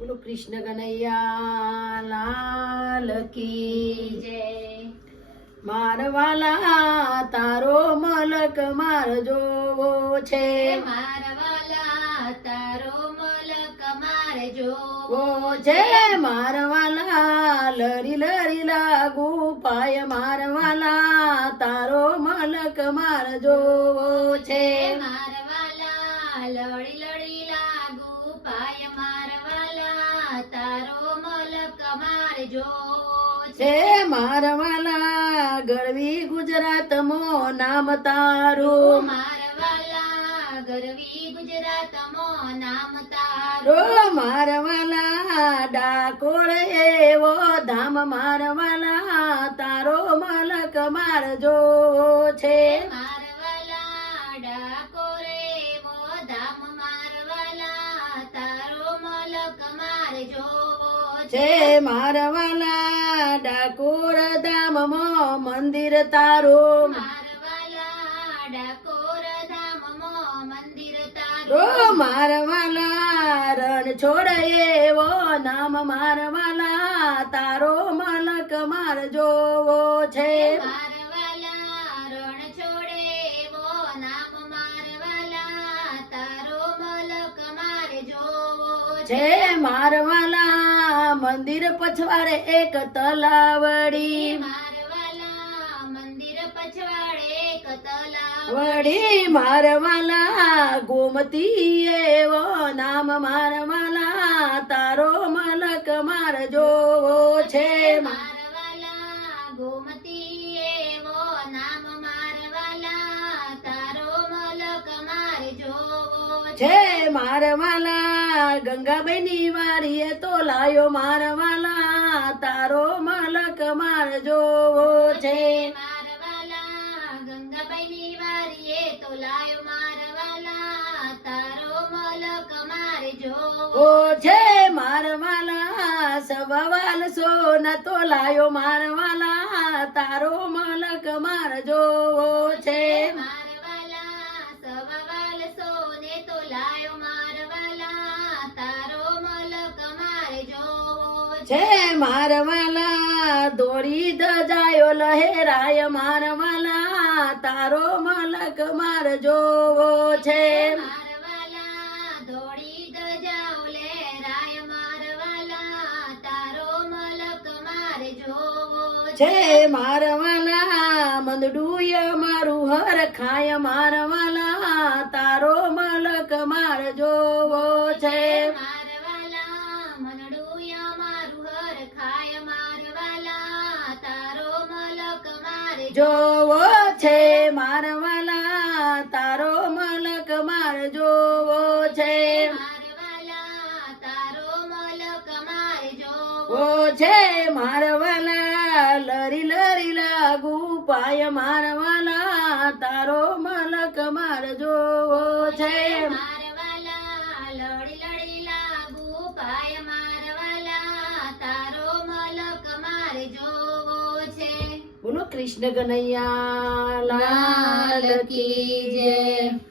બોલો કૃષ્ણ કનૈયા લાલ કી જય. મારવાલા તારો મલક માર જોવો છે, મારવાલા તારો મલક મારે જોવો ઓ છે મારવાલા લરી લરી લાગુ પાય મારવાલા તારો મલક માર જોવો છે, મારવાલા લડી લડી લાગુ પાય મારવાલા તારો મલક મારે જોવો છે મારવાલા ગરવી ગુજરાતમાં નામ તારું, મારવાલા ગરવી ગુજરાતમાં નામ રો તારું મારવાલા ડાકોર એવો ધામ મારવાલા તારો મલક માર જોવો છે, મારવાલા ડાકોરે એવો ધામ મારવાલા તારો મલક મારે જોવો છે મારવાલા ડાકોર ધામમાં મંદિર તારું, મારવાલા ડાકોર ધામમાં મંદિર રો તારું મારવાલા રણ છોડ એવો નામ મારવાલા તારો મલક માર જોવો છે, મારવાલા રણ છોડે એવો નામ મારવાલા તારો મલક મારે જોવો છે મારવાલા મંદિર પછવાડે એક તલાવડી, મારવાલા મંદિર પછવાડે એક તલાવ વડી મારવાલા ગોમતી એવો નામ મારવાલા તારો મલક માર જોવો છે, મારવાલા ગોમતી એવો નામ મારવાલા તારો મલક મારે જોવો છે મારવાલા ગંગાબાઈની વારીએ તો લાયો મારવાલા તારો મલક માર જોવો છે, મારવાલા ગંગાબાઈની વારીએ તો લાયો મારવાલા તારો મલક મારે જોવો ઓ છે મારવાલા સવાવાલ સોના તો લાયો મારવાલા તારો મલક માર જોવો છે, મારવાલા સવાવાલ સોને તો લાયો મારવાલા તારો મલક મારે જોવો છે મારવાલા દોડી દજાયો લહેરાય મારવાલા તારો મલક માર જોવો છે, મારવાલા દોડી દજાઓ લહેરાય મારવાલા તારો મલક મારે જોવો છે મારવાલા મંદડુય મારું હર ખાય મારવાલા તારો મલક માર જોવો છે, મારવાલા મનડુયા મારું હર ખાય મારવાલા તારો મલક મારે જોવો છે મારવાલા તારો મલક માર જોવો છે, મારવાલા તારો મલક મારે ઓ જોવો છે મારવાલા લરી લરી લાગુ પાય મારવાલા તારો મલક માર જોવો છે, મારવાલા લડી લડી લાગુ પાય મારવાલા તારો મલક મારે જોવો છે. બોલો કૃષ્ણ કનૈયા લાલ લાલ કી કી જય. જય.